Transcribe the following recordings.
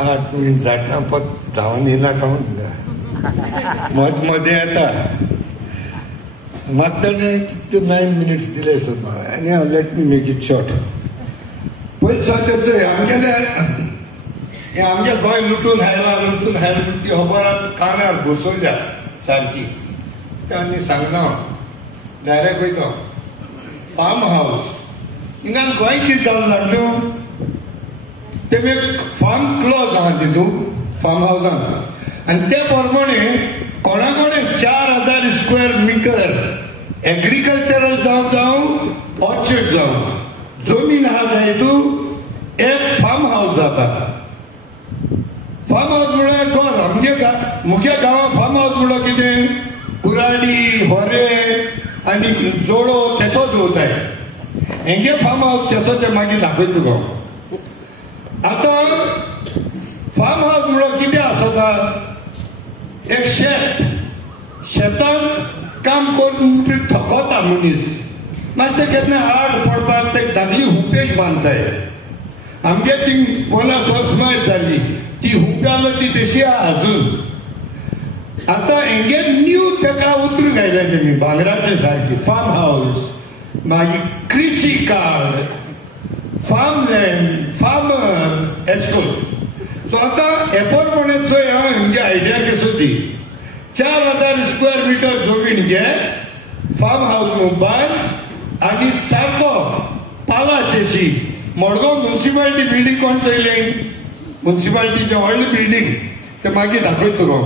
8 minute जाता पण धावून येणार का मत मध्ये येता मागता किती 9 मिनिट्स दिले सुद्धा आणि let me make it short. पयस आमच्या गोंय लुटून हायला ती खबर कानार घुसोवल्या सारकी त्यांनी सांगना डायरेक्ट वयता फार्म हाऊस हिंगा गोंय कितें जालें जाणट्यो ते फार्म क्लॉज आहा तितून फार्म हाऊसान आनी ते प्रमाणे कोणा कडेन 4000 स्क्वेअर मिटर एग्रीकल्चरल जावं ऑर्चर्ड जावं जमीन आहा जायतू एक फार्म हाऊस जाता. फार्म हाऊस म्हळ्यार घर मुगे गांवांत फार्म हाऊस म्हळ्यार कितें कुराडी होरे आनी जोडो तेसो दवरताय हेंगे फार्म हाऊस तेसो ते मागीर दाखयता तुका. आतां फार्म हाऊस म्हळ्यार कितें आसता एक शेतान काम करून थकता मनीस मातशें केन्ना आड पडपाक ते धाकली हुपेश बांदताय. आमगे ती पोला सोसमाय जाली ती हुप्यालो ती तशी आजून. आता हेंगे न्यू तेका उतर घायले तेमी भांगराचे सारकी फार्म हाऊस मागीर कृषी कार्ड फार्मलँड फार्मर एस्को. सो आता एपोरपणे चोय हांव हेंगे आयडिया कसो दी 4000 स्क्वेअर मिटर जमीन घे फार्म हाऊस मुंबय आनी सारको पालाशेशी मडगांव म्युनिसिपालिटी बिल्डींग कोण चोयले म्युनिसिपालिटीचे व्हडले बिल्डींग ते मागीर दाखयता तुका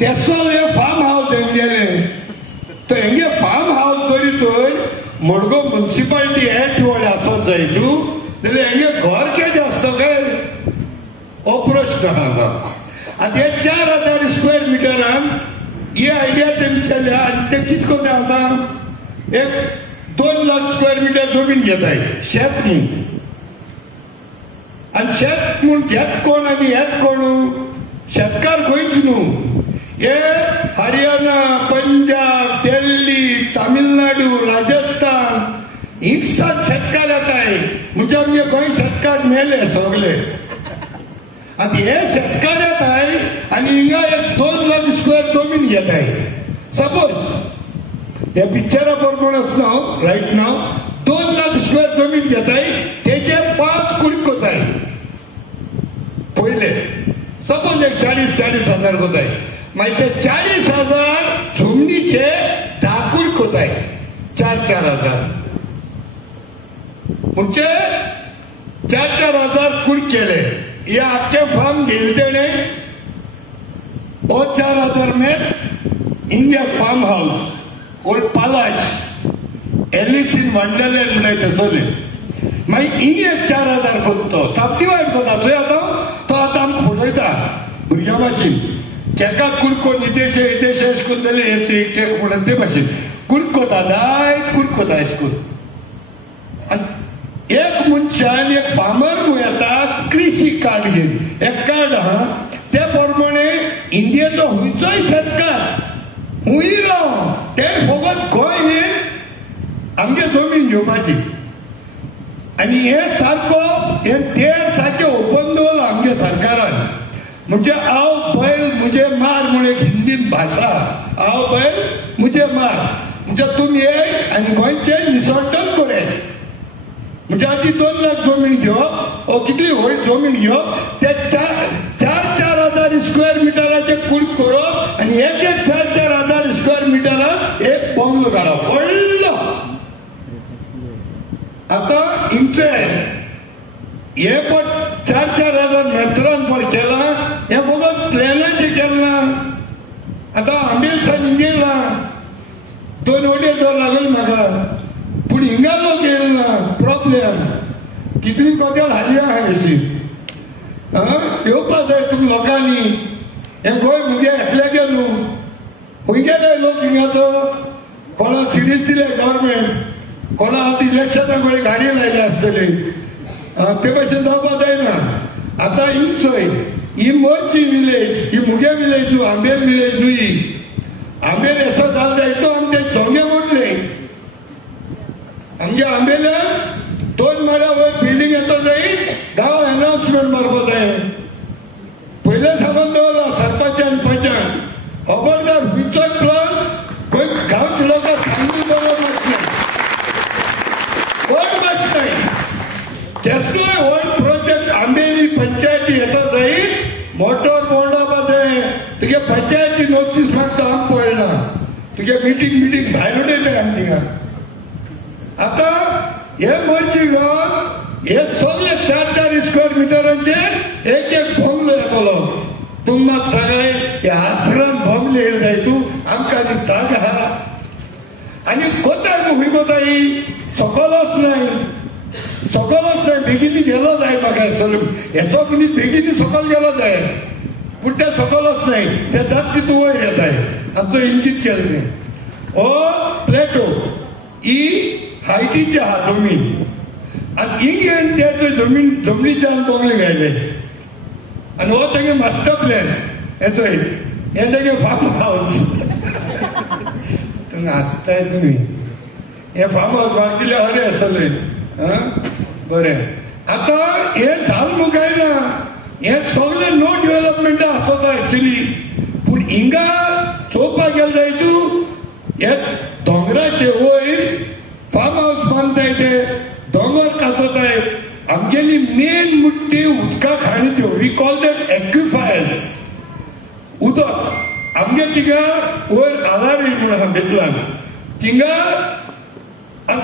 तेसो हे फार्म हाऊस हेंगेले. तो हेंगे फार्म हाऊस जरी थंय मडगांव म्युनिसिपालिटी हे व्हडले आसत जाय तूं जाल्यार हेंगे घर केदें आसता काय हो प्रश्न आहा. आतां हे 4000 स्क्वेअर मिटरान ही आयडिया तेमी केल्या आनी ते कितें कोता आतां एक 2 लाख स्क्वेअर मिटर जमीन घेताय शेत न्ही. आनी शेत म्हूण घेत कोण आनी हेत कोण शेतकार गोंयच न्हू हे हरियाणा पंजाब दिल्ली तामिळनाडू राजस्थान हिंगसात शेतकार येताय म्हणजे आमगे गोंय शेतकार मेले सगळे. आनी हे शेतकार येताय आनी हिंगा एक 2 लाख स्क्वेअर जमीन घेताय. सपोज हे पिक्चरा प्रमाणे नाव रायट नाव 2 लाख स्क्वेअर जमीन घेताय तेचे 5 कुडीक कोताय पयले. सपोज एक 40,000 कोताय मागीर ते 40,000 जमनीचे 10 कुडीक कोताय 4,000 म्हणजे 4,000 कुडीक केले. हे आख्खे फार्म घेतले तेणे हो 4,000 मेट India farm house old Palash Alice in Wonderland म्हणून तेसोले मागीर हिंग एक 4,000 कोत्तो साप्टी वायट कोता थंय आतां तो आतां आमकां फोटयता भुरग्या भाशेन तेका कुडको निदेश हिदेश अशें करून जाल्यार म्हणून ते भाशेन कुडकोता जायत कुडकोता अशें करून. एक मनशान एक फार्मर म्हूण येता कृषी कार्ड घेवन एक कार्ड आहा ते प्रमाणे इंडियेचो खंयचोय शेतकार हुंय राव ते फकत गोंय येवन आमगे जमीन घेवपाची. आनी हे सारको हे तेर सारके ओपन दवरला आमगे सरकारान. म्हणजे हांव बैल मुझे मार म्हणून एक हिंदीन भाशा हांव बैल मुझे मार म्हणजे तुमी ये आनी गोंयचे निसर्टन करे म्हणजे आधी 2 लाख जमीन घेवप ओ कितली व्हड जमीन घेवप ते 4,000 स्क्वेअर मिटराचे कूड करप आनी एक 4,000 स्क्वेअर मिटराक एक बंगलो काडप व्हडलो. आता हिंगचे हे पण 4,000 मेत्रान पण केला हे फकत प्लॅनाचे केला. आता आंबेलसान हिंगेला 2 वडे जो लागल म्हाका पूण हिंगालो गेल ना प्रॉब्लेम कितली कोत्याल हाली आहा अशी येवपाक जाय तुमी लोकांनी. हे गोंय मुगे एकले गेल न्हू खंय गेले लोक हिंगाचो कोणा सिडीज दिले गव्हर्मेंट कोणा आतां इलेक्शना कडेन गाडी लायले आसतली ते भशेन जावपाक जायना. आतां ही चोय ही मोरची विलेज ही मुगे विलेज न्हू आंबेल विलेज न्हू ही आंबेल असो जाल जाय तो आमचे धोंगे मोडले आमच्या आंबेल्यान 2 माळ्या वयर बिल्डींग येता जाय गांव अनाउन्समेंट मारपा जाय पयले सांगून दवरला सरपंचान पंचान खबरदार खंयचोय प्लॅन खंय गांवच्या लोकांक सांगून दवरप नासलें कोण नासनाय कसलोय व्हड प्रोजेक्ट आंबेली पंचायती येता जायत मोटर मोडप जाय तुगे पंचायती नोटीस मागता आम पळना तुगे मिटींग भायर उडयताय आमी थिंगा आता हे म्हणजे हे सगळे 4-4 स्क्वेअर मिटरांचे एक बंगलो येतलो तुम म्हाका सांगाय हे आश्रम बंगले येल जाय तूं आमकां आनी जागा आहा आनी कोताय खंय कोताय सकलच नाही बेगिनी गेलो जाय म्हाका हे सगळी बेगिनी सकल गेलो जाय पूण ते सकलच नाही ते जात तितू वयर येताय आमचो इंकीत केलें तें ओ प्लेटो ही हायटीची आहा जमीन आनी हिंग ते जमनीच्यान बंगले घायले आनी हो तेगे मास्टर प्लॅन हेचो हे तेगे फार्म हावस तुम्ही आसताय तुमी हे फार्म हावस म्हाका दिले हरे आसतले बरें आता हे जाल मुखाय ना हे सगळे नो डेव्हलपमेंट आसता एक्चुली पूण हिंगा चोवपाक गेले जाय तूं हे दोंगराचे वयर फार्म हावस बांदताय ते दोंगर कातताय आमगेली मेन मुट्टी उदकाक हाणी त्यो वी कॉल दॅट एक्विफायर्स उदक आमगे थिंगा वयर आलारी म्हूण आहा बेतलान थिंगा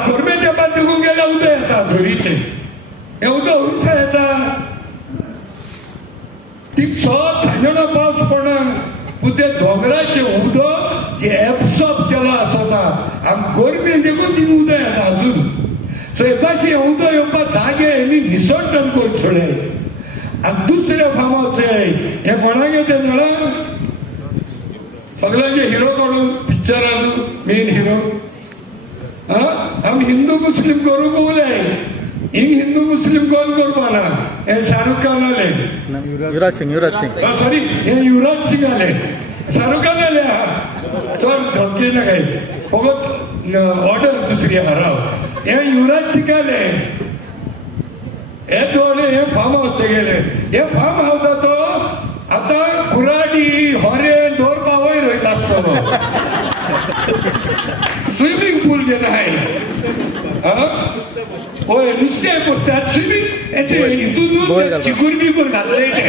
खोर्मेच्या बाद देखून गेल्यार उदक येता झरीचें हे उदक हुंयसा येता ती सत सांजणो पावस पडना पूण ते दोंगराचें उदक जे एब्सॉर्ब केलो आसता आमी गोरमेन देखून थिंगा उदक येता अजून सो हे भाशेन उदक येवपाक जागे हेमी निसर्टन करून सोडले आनी दुसरे फार्म हावस हे कोणागे ते जाणा सगळ्यांचे हिरो काडून पिक्चरान मेन हिरो आमी हिंदू मुस्लिम करूंक उलय हिंग हिंदू मुस्लिम कोण करपा ना हे शाहरुख खान आले युवराज सिंग सॉरी हे युवराज सिंग आले शाहरुख खान आले चड धमकी ना काय फकत ऑर्डर दुसरी हराव हे युवराज सिंग आले हे दोन हे फार्म हावस गेले हे फार्म हावसाचो आता कुराडी होरे दवरपा वयर वयता आसतलो स्विमींग पूल जे नाय होय नुस्तें पोसतात स्विमींग हितून चिकूर बिकूर घातले ते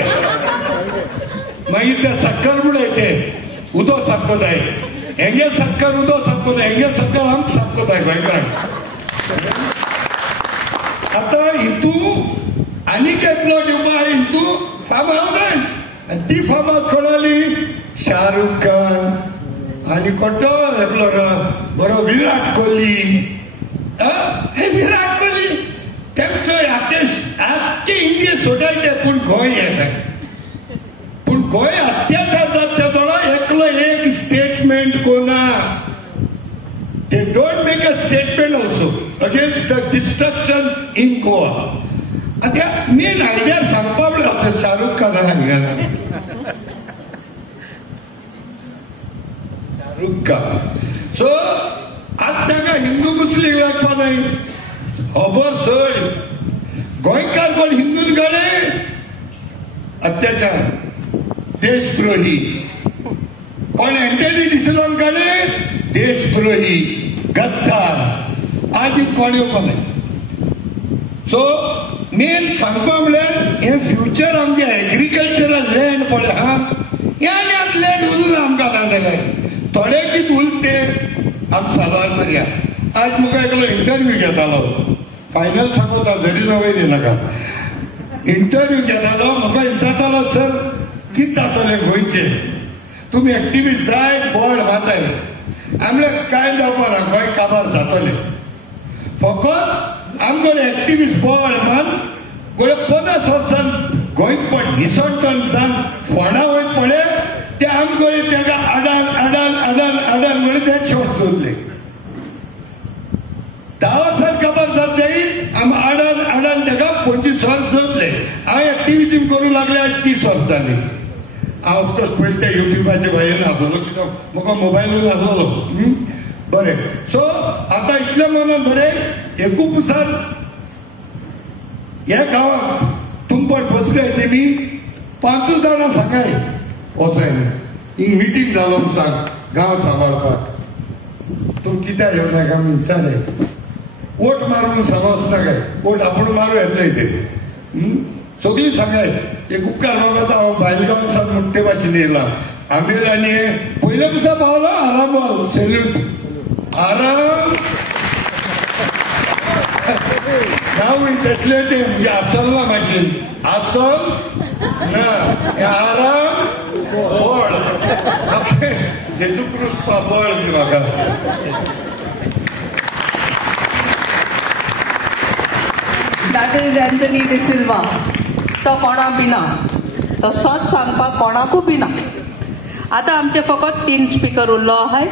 मागीर ते सक्कर म्हणून ते उदक साफ जाय हेंगे सक्कर उदक साफ जाय हेंगे सक्कर आमकां साफ जाय गोंयकारांक आता हितू आनीक एक प्लॉट येवपा हितू फार्म हावस आनी ती फार्म हावस कोणाली शाहरुख खान आनी कोटो येतलो बरो विराट कोहली हे विराट कोहली तेमचो आख्खे इंडिये सोडायचे पूण गोंय येता पूण गोंय अत्याचार जाता थोडा एकलो एक स्टेटमेंट कोना they don't make a statement also against the destruction in Goa आता मेन आयडिया सांगपा म्हणल्यार शाहरुख खान हांगा शाहरुख खान सो आज ताका हिंदू मुस्लीम लागपा नाय खबर सय गोंयकार कोण हिंदून गाडे अत्याचार देशद्रोही कोण एंटनी डिसिलोन गाडे देशद्रोही गद्दार आदी कोण येवपा नाय सो मेन सांगपा म्हळ्यार हे फ्युचर आमगे एग्रीकल्चरल लँड पळय हा ह्या लँड उरून आमकां जाय थोडे कितें उरते आमी सालवार करया आज म्हाका एकलो इंटरव्यू घेतालो फायनल सांगता जरी नवय दिनाका इंटरव्यू घेतालो म्हाका विचारतालो सर कितें जातलें गोंयचे तुमी एक्टिविस्ट जाय बोर्ड वाचाय आमले कांय जावपा ना गोंय काबार जातलें फकत आमकडे एक्टिविस्ट बोर्ड मान गोळे 50 वर्सान गोंयपण निसंटन जावन फोंडा वयत पळय ते आमकडे तेका आडान म्हणून ते शॉट दवरले 10 वर्सान काबार जात जायत आम आडान तेका 25 वर्स दवरले हांव एक्टिविटीम करूंक लागले आज 30 वर्सांनी हांव ऑफकोर्स पयलीं ते युट्यूबाचे वयेन आसलो कित्याक म्हाका मोबायलूच आसलो बरें सो आतां इतले मनान बरें एकूपसान ह्या गांवांत तुमपण बसले तेमी 5 जाणां सांगाय वचून हिंग मिटींग जालो सांग गांव सांबाळपाक तूं कित्याक येवना काय आमी विचारले वोट मारून समजता काय वोट आपण मारू येतलो इथे सगळी सांगाय एक उपकार बाबा हांव भायलगांव सावन मोठे भाशेन येयला आंबेल आनी पयले दिसा पावलो आराम पावलो सेल्यूट आराम नांव तसले ते म्हणजे आसल ना भाशेन आसल ना आराम बळ जेजू क्रिस्त बळ दी म्हाका That is Anthony De Silva. तो कोणा बिना तो सच सांगपाक कोणाकूय बिना. आता आमचे फकत 3 स्पीकर उरलो आहाय.